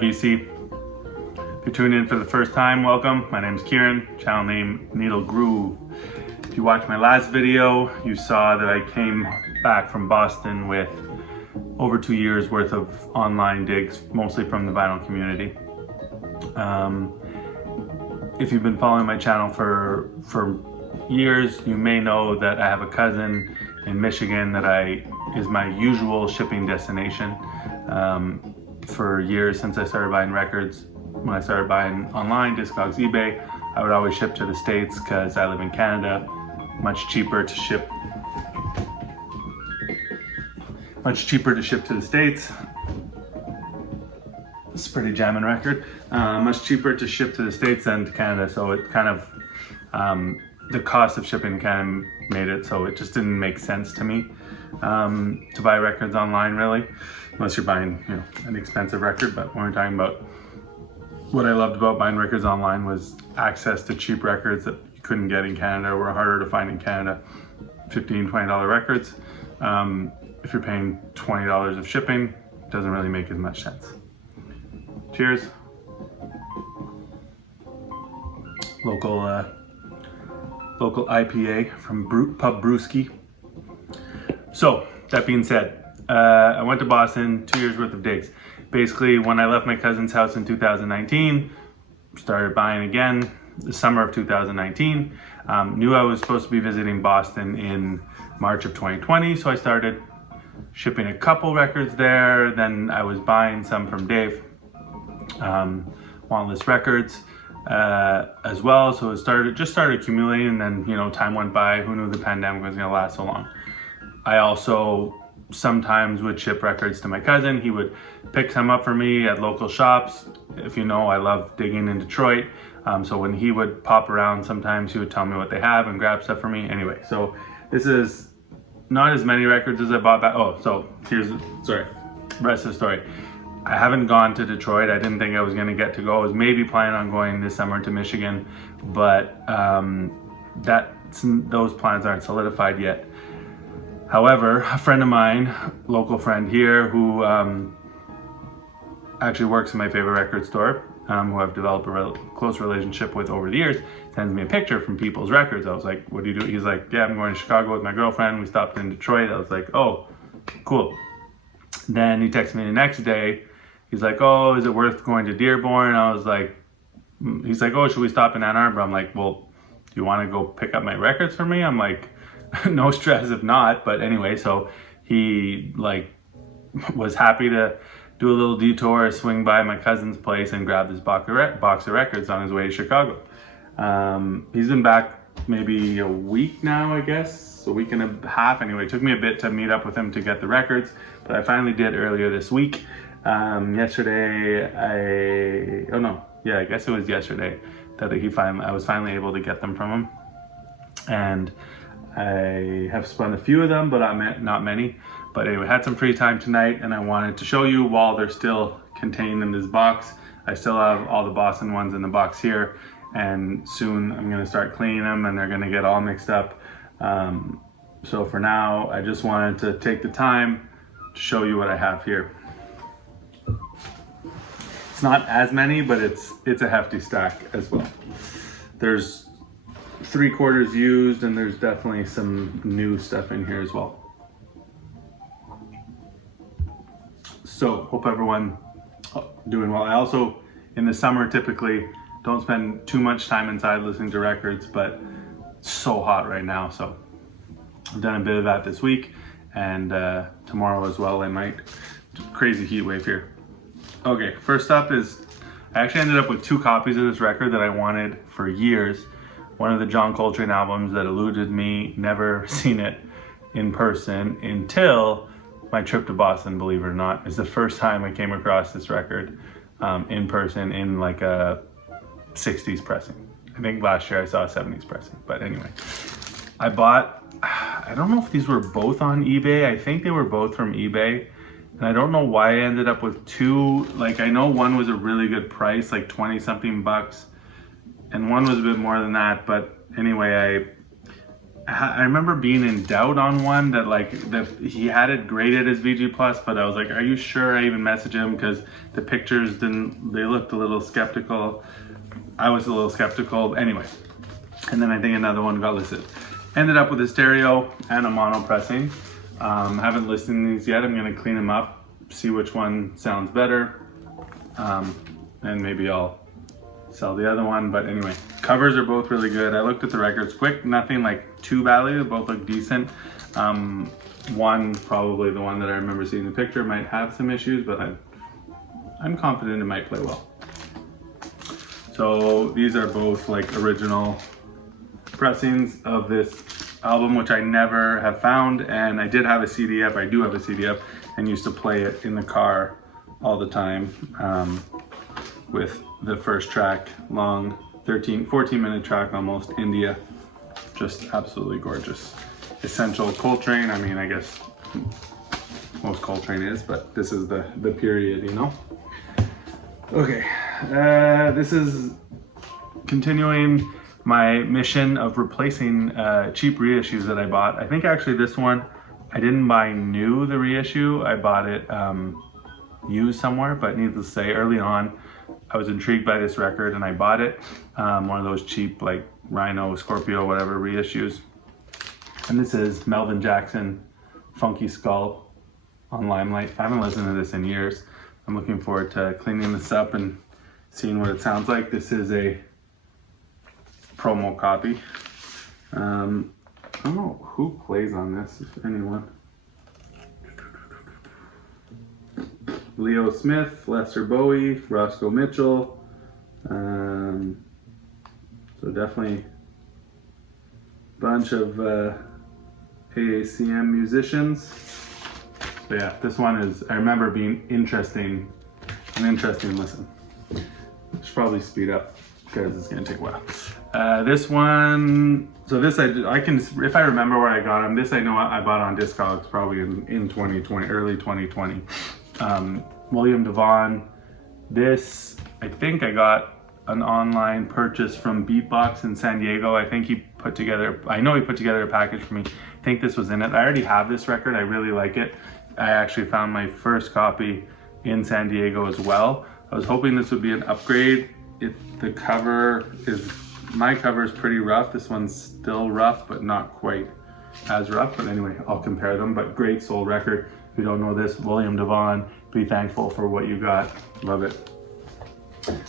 VC. If you're tuning in for the first time, welcome. My name is Kieran, channel name Needle Groove. If you watched my last video, you saw that I came back from Boston with over 2 years worth of online digs, mostly from the vinyl community. If you've been following my channel for years, you may know that I have a cousin in Michigan that is my usual shipping destination. For years since I started buying records, when I started buying online, Discogs, eBay, I would always ship to the States because I live in Canada. Much cheaper to ship to the States. It's a pretty jamming record. Much cheaper to ship to the States than to Canada, so it kind of, the cost of shipping kind of made it so it just didn't make sense to me to buy records online, really, unless you're buying, an expensive record. But when we're talking about what I loved about buying records online was access to cheap records that you couldn't get in Canada or were harder to find in Canada. $15, $20 records. If you're paying $20 of shipping, it doesn't really make as much sense. Cheers. Local IPA from Pub Brewski. So that being said, I went to Boston, 2 years worth of digs. Basically, when I left my cousin's house in 2019, started buying again the summer of 2019. Knew I was supposed to be visiting Boston in March of 2020, so I started shipping a couple records there. Then I was buying some from Dave, Wantless Records, as well. So it just started accumulating, and then time went by. Who knew the pandemic was going to last so long? I also sometimes would ship records to my cousin. He would pick some up for me at local shops. If you know, I love digging in Detroit. So when he would pop around, sometimes he would tell me what they have and grab stuff for me. Anyway, so this is not as many records as I bought back. Oh, so rest of the story. I haven't gone to Detroit. I didn't think I was going to get to go. I was maybe planning on going this summer to Michigan, but those plans aren't solidified yet. However, a friend of mine, local friend here, who actually works in my favorite record store, who I've developed a close relationship with over the years, sends me a picture from people's records. I was like, what do you do? He's like, yeah, I'm going to Chicago with my girlfriend. We stopped in Detroit. I was like, oh, cool. Then he texted me the next day. He's like, oh, is it worth going to Dearborn? I was like, he's like, oh, should we stop in Ann Arbor? I'm like, well, do you want to go pick up my records for me? I'm like, no stress if not. But anyway, so he was happy to do a little detour, swing by my cousin's place and grab this box of records on his way to Chicago. He's been back maybe a week now, I guess, a week and a half. Anyway, it took me a bit to meet up with him to get the records, but I finally did earlier this week. Yesterday, I guess it was yesterday that I was finally able to get them from him. And I have spun a few of them, but not many. But anyway, had some free time tonight, and I wanted to show you while they're still contained in this box. I still have all the Boston ones in the box here, and soon I'm going to start cleaning them, and they're going to get all mixed up. So for now, I just wanted to take the time to show you what I have here. It's not as many, but it's a hefty stack as well. There's 3/4 used, and there's definitely some new stuff in here as well. So hope everyone doing well. I also, in the summer, typically don't spend too much time inside listening to records, but it's so hot right now. So I've done a bit of that this week, and tomorrow as well. I might. Crazy heat wave here. Okay, first up is, I actually ended up with 2 copies of this record that I wanted for years. One of the John Coltrane albums that eluded me, never seen it in person until my trip to Boston, believe it or not. It's the first time I came across this record in person in like a 60s pressing. I think last year I saw a 70s pressing, but anyway. I don't know if these were both on eBay. I think they were both from eBay. And I don't know why I ended up with 2. Like, I know one was a really good price, like 20 something bucks. And one was a bit more than that. But anyway, I remember being in doubt on one that like that he had it graded as VG plus, but I was like, are you sure? I even messaged him because the pictures they looked a little skeptical. I was a little skeptical anyway. And then I think another one got listed. Ended up with a stereo and a mono pressing. Haven't listened to these yet. I'm gonna clean them up, see which one sounds better. And maybe I'll sell the other one, but anyway, covers are both really good. I looked at the records quick, nothing like too badly, they both look decent. One, probably the one that I remember seeing the picture, might have some issues, but I'm confident it might play well. So these are both like original pressings of this album, which I never have found, and I did have a CD up, I do have a CD up, and used to play it in the car all the time. With the first track, long 14-minute track almost, India, just absolutely gorgeous. Essential Coltrane, I mean, I guess most Coltrane is, but this is the period, you know? Okay, this is continuing my mission of replacing cheap reissues that I bought. I think actually this one, I didn't buy new, the reissue, I bought it used somewhere, but needless to say, early on, I was intrigued by this record and I bought it. One of those cheap like Rhino, Scorpio, whatever reissues. And this is Melvin Jackson, Funky Skull on Limelight. I haven't listened to this in years. I'm looking forward to cleaning this up and seeing what it sounds like. This is a promo copy. I don't know who plays on this, if anyone. Leo Smith, Lester Bowie, Roscoe Mitchell. So definitely a bunch of AACM musicians. So yeah, this one is, I remember being an interesting listen. Should probably speed up because it's gonna take a while. This one, so this I can, if I remember where I got them, this I know I bought on Discogs probably in 2020, early 2020. William Devon. This, I think I got an online purchase from Beatbox in San Diego. I think he put together, I know he put together a package for me. I think this was in it. I already have this record, I really like it. I actually found my first copy in San Diego as well. I was hoping this would be an upgrade. The cover is, my cover is pretty rough. This one's still rough, but not quite as rough. But anyway, I'll compare them, but great soul record. If you don't know this, William Devon, be thankful for what you got. Love it.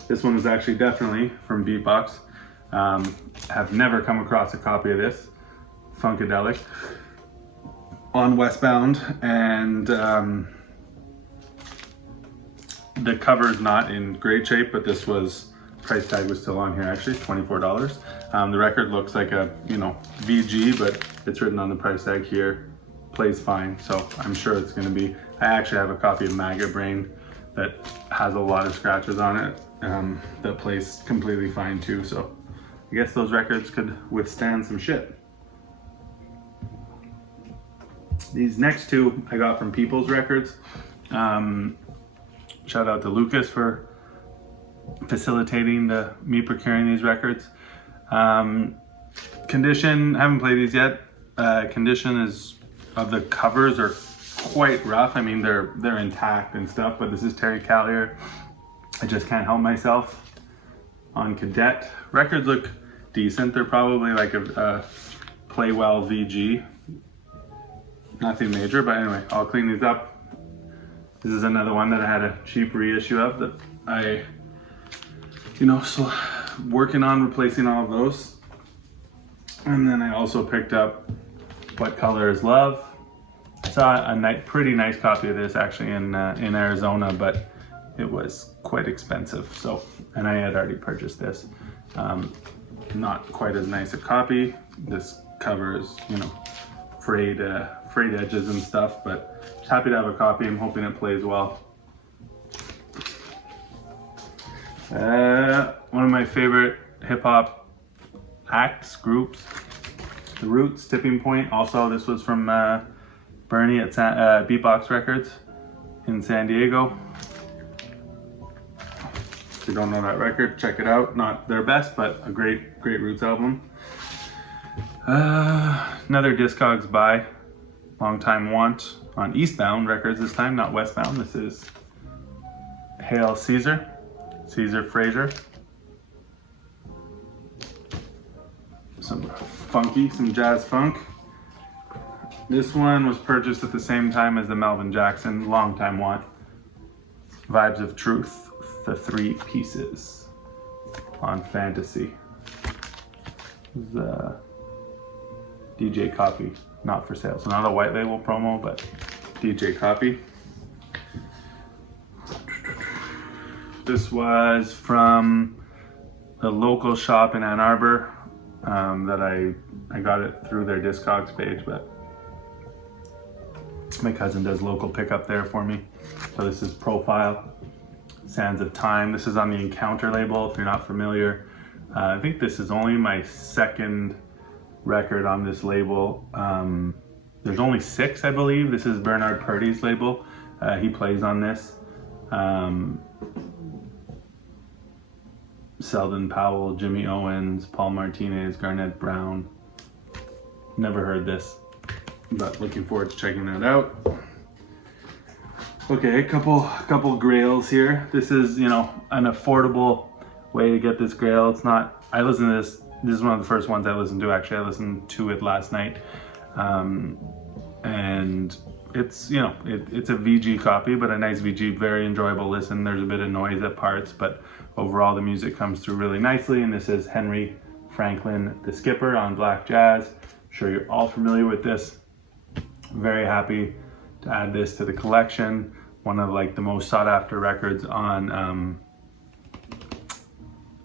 This one was actually definitely from Beatbox. Have never come across a copy of this. Funkadelic on Westbound, and the cover is not in great shape, but this was, price tag was still on here actually, $24. The record looks like a, you know, VG, but it's written on the price tag here. Plays fine, so I'm sure it's going to be. I actually have a copy of Maggot Brain that has a lot of scratches on it that plays completely fine too, so I guess those records could withstand some shit. These next two I got from People's Records. Shout out to Lucas for facilitating me procuring these records. Condition, haven't played these yet. Condition is, of the covers are quite rough. I mean, they're intact and stuff, but this is Terry Callier. I just can't help myself. On Cadet, records look decent. They're probably like a play well VG. Nothing major, but anyway, I'll clean these up. This is another one that I had a cheap reissue of that I, you know, so working on replacing all of those. And then I also picked up What Color Is Love. Saw a pretty nice copy of this actually in Arizona, but it was quite expensive. So, and I had already purchased this. Not quite as nice a copy. This covers, you know, frayed edges and stuff, but just happy to have a copy. I'm hoping it plays well. One of my favorite hip hop acts, groups, The Roots, Tipping Point. Also, this was from Bernie at Beatbox Records in San Diego. If you don't know that record, check it out. Not their best, but a great Roots album. Another Discogs buy, Long Time Want, on Eastbound Records this time, not Westbound. This is Hail Caesar Fraser. Some funky, some jazz funk. This one was purchased at the same time as the Melvin Jackson Long Time Want, Vibes of Truth, the 3 pieces on Fantasy. The DJ copy, not for sale. So not a white label promo, but DJ copy. This was from the local shop in Ann Arbor that I got it through their Discogs page, but my cousin does local pickup there for me. So this is Profile, Sands of Time. This is on the Encounter label, if you're not familiar. I think this is only my second record on this label. There's only 6, I believe. This is Bernard Purdy's label. He plays on this. Selden Powell, Jimmy Owens, Paul Martinez, Garnett Brown. Never heard this, but looking forward to checking that out. Okay, a couple Grails here. This is, you know, an affordable way to get this Grail. It's not, I listen to this is one of the first ones I listened to. Actually, I listened to it last night. And it's, you know, it's a VG copy, but a nice VG, very enjoyable listen. There's a bit of noise at parts, but overall the music comes through really nicely. And this is Henry Franklin, the Skipper, on Black Jazz. I'm sure you're all familiar with this. Very happy to add this to the collection. One of like the most sought after records on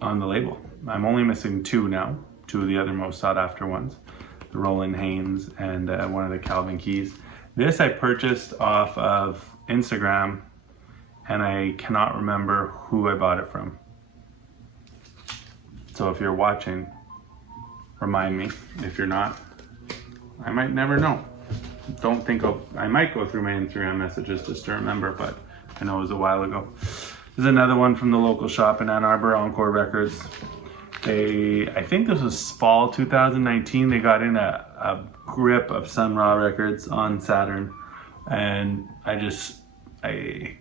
the label. I'm only missing 2 now, 2 of the other most sought after ones, the Roland Haynes and one of the Calvin Keys. This I purchased off of Instagram, and I cannot remember who I bought it from. So if you're watching, remind me. If you're not, I might never know. Don't think I might go through my Instagram messages just to remember, but I know it was a while ago. There's another one from the local shop in Ann Arbor, Encore Records. I think this was fall 2019. They got in a grip of Sun Ra records on Saturn, and I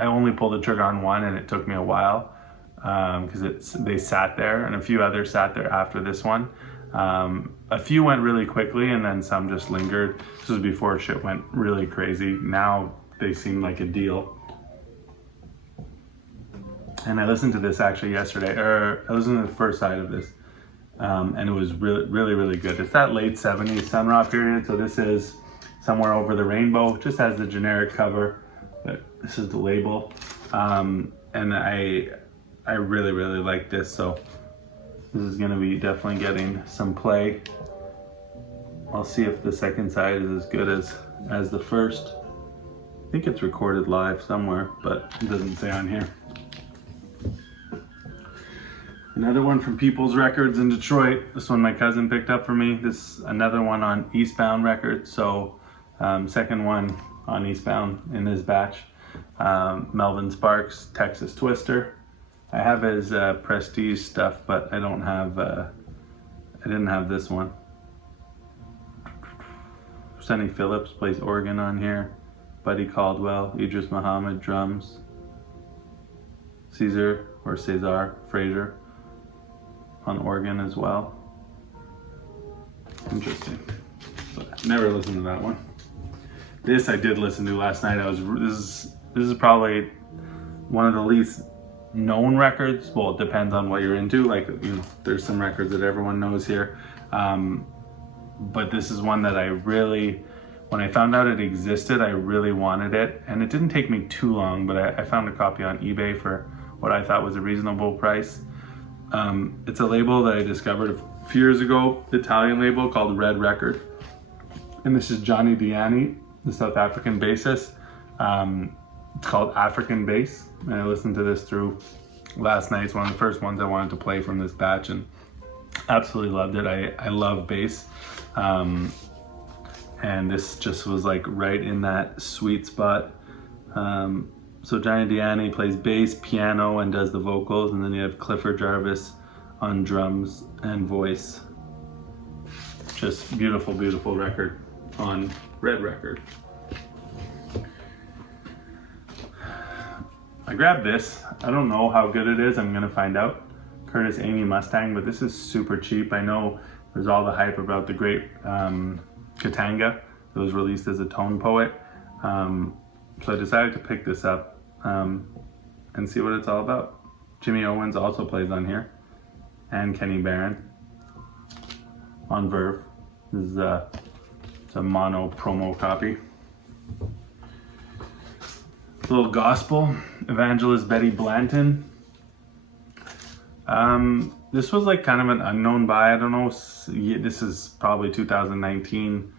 only pulled the trigger on one, and it took me a while because they sat there, and a few others sat there after this one. A few went really quickly, and then some just lingered. This was before shit went really crazy. Now they seem like a deal. And I listened to this actually yesterday, or I listened to the first side of this, and it was really good. It's that late 70s Sun Ra period, so this is Somewhere Over the Rainbow. Just has the generic cover, but this is the label. And I really like this, so this is gonna be definitely getting some play. I'll see if the second side is as good as the first. I think it's recorded live somewhere, but it doesn't say on here. Another one from People's Records in Detroit. This one my cousin picked up for me. This another one on Eastbound Records. So second one on Eastbound in this batch. Melvin Sparks, Texas Twister. I have his Prestige stuff, but I don't have. I didn't have this one. Sonny Phillips plays organ on here. Buddy Caldwell, Idris Muhammad drums. Cesar Fraser on organ as well. Interesting. But never listened to that one. This I did listen to last night. This is probably one of the least known records. Well, it depends on what you're into. Like, you know, there's some records that everyone knows here. But this is one that when I found out it existed, I really wanted it. And it didn't take me too long, but I found a copy on eBay for what I thought was a reasonable price. It's a label that I discovered a few years ago, Italian label called Red Record. And this is Johnny Diani, the South African bassist. It's called African Bass. And I listened to this through last night. It's one of the first ones I wanted to play from this batch, and absolutely loved it. I love bass. And this just was like right in that sweet spot. So Johnny Diani plays bass, piano, and does the vocals, and then you have Clifford Jarvis on drums and voice. Just beautiful, beautiful record on red record. I grabbed this. I don't know how good it is. I'm gonna find out. Curtis Amy Mustang, but this is super cheap. I know there's all the hype about the great Katanga that was released as a tone poet. So I decided to pick this up and see what it's all about. Jimmy Owens also plays on here, and Kenny Barron on Verve. This is it's a mono promo copy. Little gospel, Evangelist Betty Blanton. This was like kind of an unknown buy. I don't know. This is probably 2019.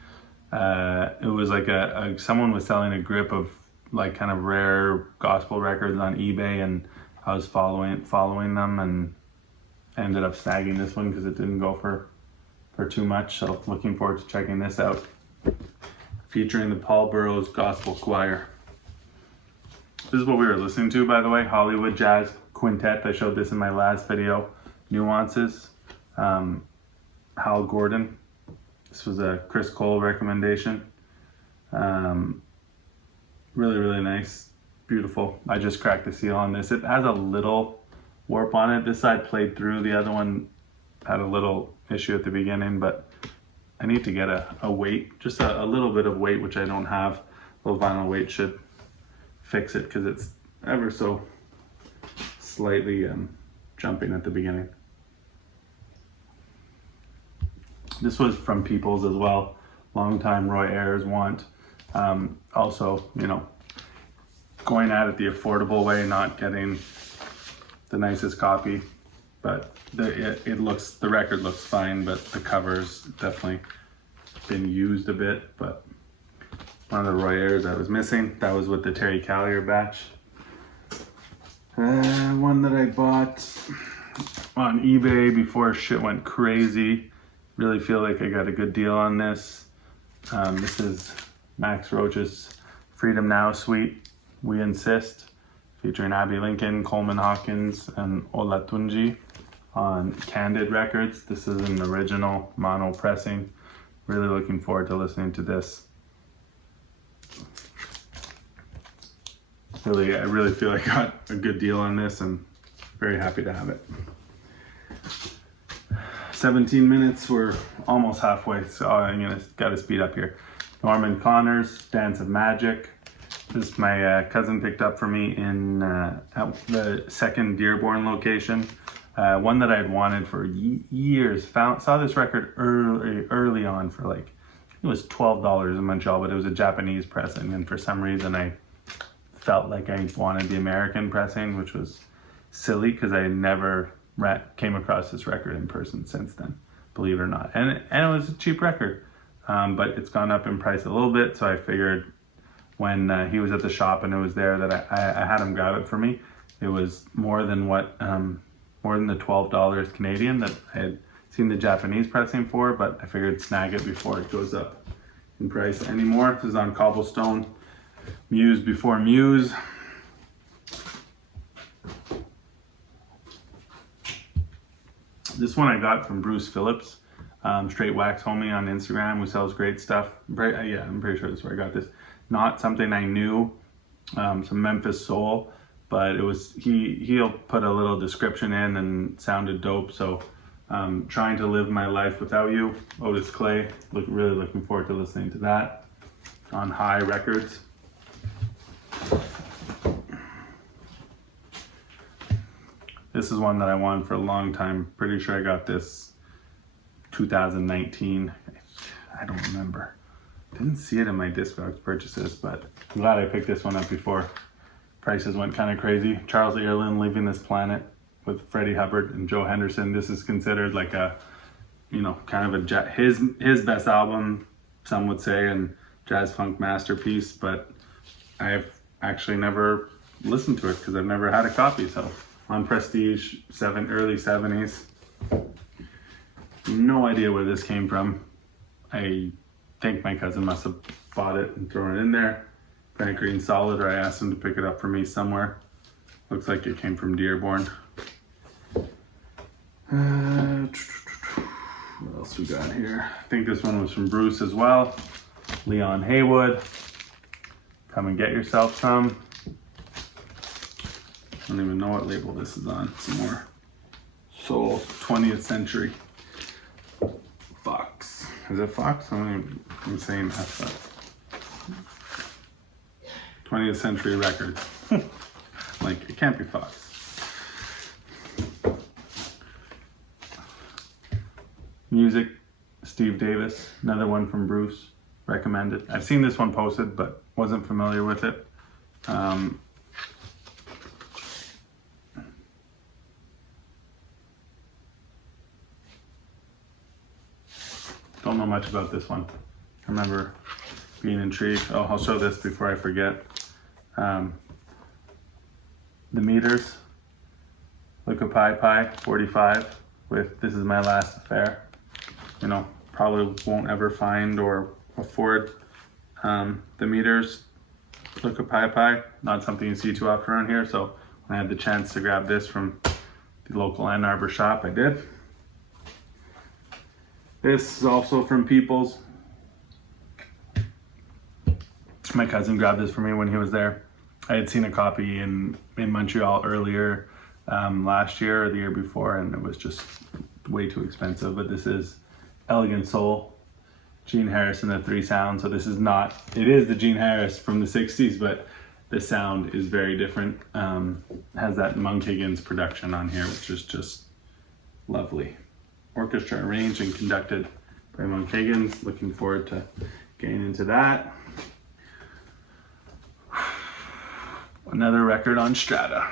It was like someone was selling a grip of like kind of rare gospel records on eBay, and I was following them and ended up snagging this one because it didn't go for too much. So looking forward to checking this out. Featuring the Paul Burroughs Gospel Choir. This is what we were listening to, by the way, Hollywood Jazz Quintet. I showed this in my last video. Nuances. Hal Gordon. This was a Chris Cole recommendation. Really, really nice. Beautiful. I just cracked the seal on this. It has a little warp on it. This side played through. The other one had a little issue at the beginning, but I need to get a weight, just a little bit of weight, which I don't have. A little vinyl weight should fix it because it's ever so slightly jumping at the beginning. This was from Peoples as well. Longtime Roy Ayers want. Also, you know, going at it the affordable way, not getting the nicest copy, but the record looks fine, but the cover's definitely been used a bit. But one of the Roy Ayers I was missing, that was with the Terry Callier batch. One that I bought on eBay before shit went crazy. Really feel like I got a good deal on this. This is Max Roach's Freedom Now Suite, We Insist, featuring Abby Lincoln, Coleman Hawkins, and Olatunji on Candid Records. This is an original mono pressing. Really looking forward to listening to this. I really feel I got a good deal on this and very happy to have it. 17 minutes, we're almost halfway, so I'm gotta speed up here. Norman Connors, Dance of Magic. This my cousin picked up for me in the second Dearborn location. One that I had wanted for years. Saw this record early on for like, it was $12 in Montreal, but it was a Japanese pressing, and for some reason I felt like I wanted the American pressing, which was silly because I never came across this record in person since then, believe it or not. And it was a cheap record, but it's gone up in price a little bit, so I figured when he was at the shop and it was there that I had him grab it for me. It was more than the $12 Canadian that I had seen the Japanese pressing for, but I figured snag it before it goes up in price anymore. This is on Cobblestone, Muse Before Muse. This one I got from Bruce Phillips, Straight Wax Homie on Instagram, who sells great stuff. Yeah, I'm pretty sure that's where I got this. Not something I knew, some Memphis soul, but it was, he'll put a little description in and sounded dope. So Trying to Live My Life Without You, Otis Clay. Really looking forward to listening to that on High Records. This is one that I wanted for a long time. Pretty sure I got this 2019. I don't remember. Didn't see it in my Discogs purchases, but I'm glad I picked this one up before prices went kind of crazy. Charles Earlin, Leaving This Planet with Freddie Hubbard and Joe Henderson. This is considered like a, you know, kind of a his best album, some would say, and jazz funk masterpiece, but I've actually never listened to it because I've never had a copy. So on Prestige, early 70s. No idea where this came from. I think my cousin must have bought it and thrown it in there. Frank Green Solid, or I asked him to pick it up for me somewhere. Looks like it came from Dearborn. What else we got here? I think this one was from Bruce as well. Leon Haywood. Come and get yourself some. I don't even know what label this is on. Some more Soul 20th Century. Fox. Is it Fox? I'm saying F. 20th Century Records. Like, it can't be Fox. Music, Steve Davis. Another one from Bruce. Recommended. I've seen this one posted, but wasn't familiar with it. Don't know much about this one. I remember being intrigued. Oh, I'll show this before I forget. The meters. Look a Pi 45 with This Is My Last Affair. You know, probably won't ever find or afford the meters. Look a Pi, not something you see too often around here. So when I had the chance to grab this from the local Ann Arbor shop, I did. This is also from Peoples. My cousin grabbed this for me when he was there. I had seen a copy in Montreal earlier last year or the year before, and it was just way too expensive. But this is Elegant Soul, Gene Harris and the Three Sounds. So this is not, it is the Gene Harris from the 60s, but the sound is very different. Has that Monk Higgins production on here, which is just lovely. Orchestra arranged and conducted by Monk Higgins. Looking forward to getting into that. Another record on Strata.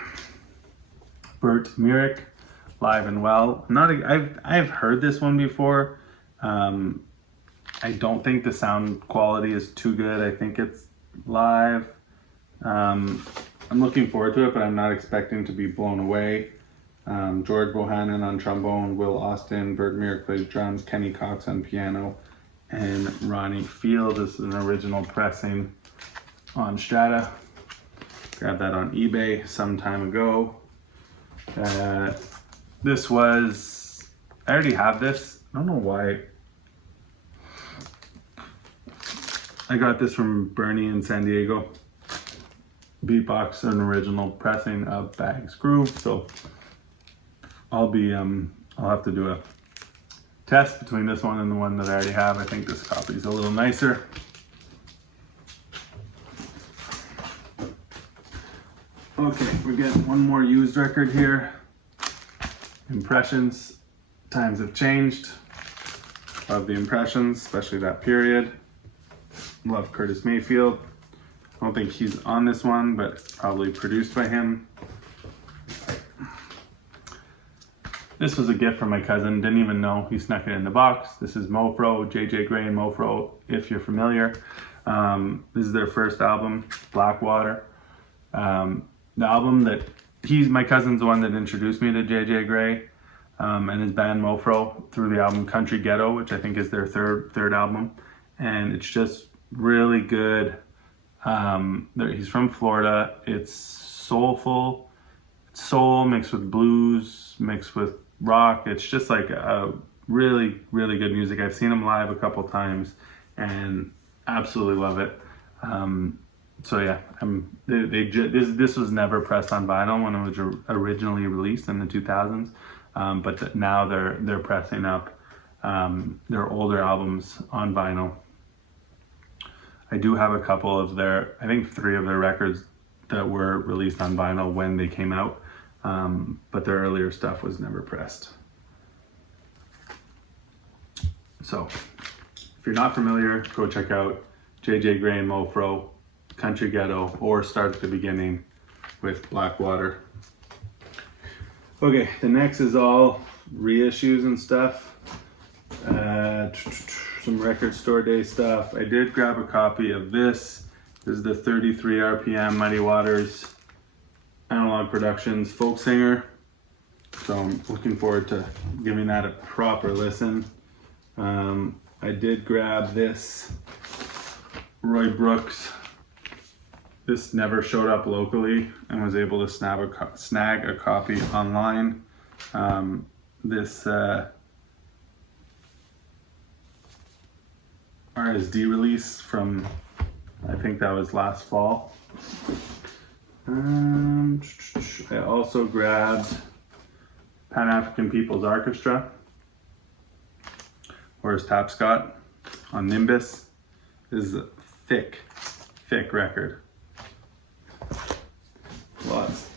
Bert Murick, Live and Well. I've heard this one before. I don't think the sound quality is too good. I think it's live. I'm looking forward to it, but I'm not expecting to be blown away. George Bohannon on trombone, Will Austin, Bert Murick plays drums, Kenny Cox on piano, and Ronnie Field. This is an original pressing on Strata. Grabbed that on eBay some time ago. This was, I already have this. I don't know why. I got this from Bernie in San Diego. Beatbox, an original pressing of Bags Groove. So I'll have to do a test between this one and the one that I already have. I think this copy is a little nicer. Okay, we're getting one more used record here. Impressions. Times have changed. Love the Impressions, especially that period. Love Curtis Mayfield. I don't think he's on this one, but probably produced by him. This was a gift from my cousin. Didn't even know. He snuck it in the box. This is Mofro, JJ Gray and Mofro, if you're familiar. This is their first album, Blackwater. The album that my cousin's the one that introduced me to JJ Gray and his band Mofro through the album Country Ghetto, which I think is their third album. And it's just really good. He's from Florida. It's soulful, soul mixed with blues, mixed with rock. It's just like a really, really good music. I've seen him live a couple times and absolutely love it. So yeah, this was never pressed on vinyl when it was originally released in the 2000s, but now they're pressing up their older albums on vinyl. I do have a couple of I think 3 of their records that were released on vinyl when they came out, but their earlier stuff was never pressed. So if you're not familiar, go check out JJ Gray and Mofro, Country Ghetto, or start at the beginning with Blackwater. Okay, the next is all reissues and stuff. Some record store day stuff. I did grab a copy of this. This is the 33 RPM Muddy Waters Analog Productions Folk Singer. So I'm looking forward to giving that a proper listen. I did grab this Roy Brooks. This never showed up locally and was able to snag a copy online. This RSD release from, I think that was last fall. I also grabbed Pan-African People's Orchestra, Horace Tapscott on Nimbus. This is a thick record.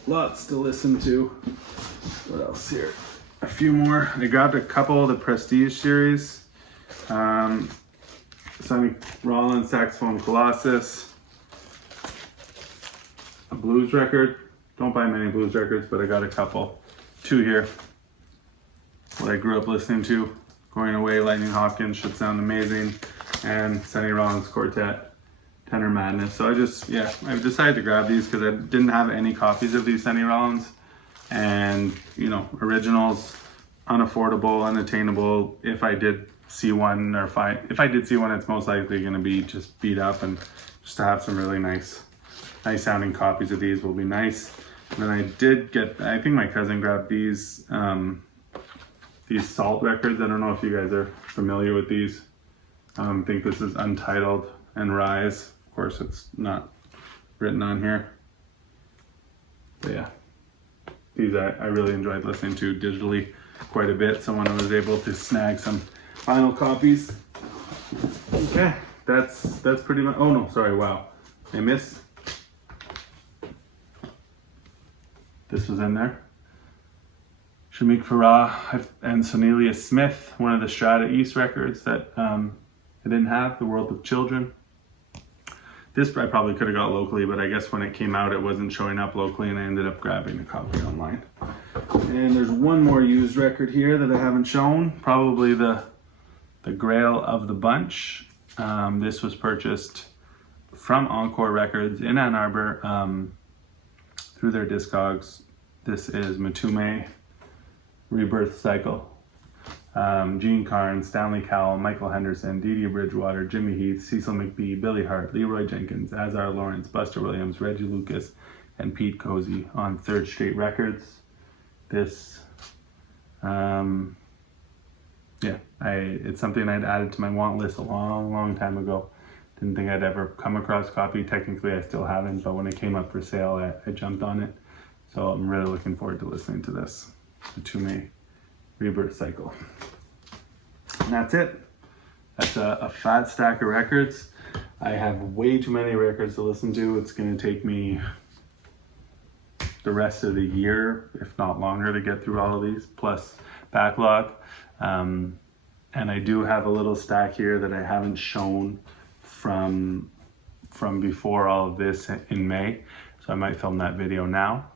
Lots to listen to. What else here? A few more. I grabbed a couple of the Prestige series. Sonny Rollins Saxophone Colossus. A blues record. Don't buy many blues records, but I got a couple. 2 here. What I grew up listening to. Going Away, Lightning Hopkins should sound amazing. And Sonny Rollins Quartet, Tenor Madness. So I decided to grab these because I didn't have any copies of these Sonny Rollins. And, you know, originals, unaffordable, unattainable. If I did see one, or if I did see one, it's most likely going to be just beat up, and just to have some really nice sounding copies of these will be nice. And then I did get, I think my cousin grabbed these Salt records. I don't know if you guys are familiar with these. I think this is Untitled and Rise. Of course, it's not written on here. But yeah, these I really enjoyed listening to digitally quite a bit. So when I was able to snag some vinyl copies. Okay, that's pretty much. Oh no, sorry. Wow, I missed. This was in there. Shamik Farah and Sonelia Smith, one of the Strata East records that I didn't have, The World of Children. This I probably could have got locally, but I guess when it came out it wasn't showing up locally, and I ended up grabbing a copy online. And there's one more used record here that I haven't shown, probably the Grail of the bunch. This was purchased from Encore Records in Ann Arbor through their Discogs. This is Matume, Rebirth Cycle. Gene Carnes, Stanley Cowell, Michael Henderson, Dee Dee Bridgewater, Jimmy Heath, Cecil McBee, Billy Hart, Leroy Jenkins, Azar Lawrence, Buster Williams, Reggie Lucas, and Pete Cozy on Third Street Records. This, it's something I'd added to my want list a long time ago. Didn't think I'd ever come across a copy. Technically, I still haven't, but when it came up for sale, I jumped on it. So I'm really looking forward to listening to this. Matume, Rebirth Cycle. And that's it. That's a fat stack of records. I have way too many records to listen to. It's going to take me the rest of the year, if not longer, to get through all of these, plus backlog. And I do have a little stack here that I haven't shown from before all of this in May. So I might film that video now.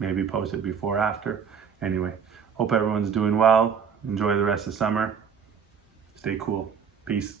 Maybe post it before, after. Anyway, hope everyone's doing well. Enjoy the rest of summer. Stay cool. Peace.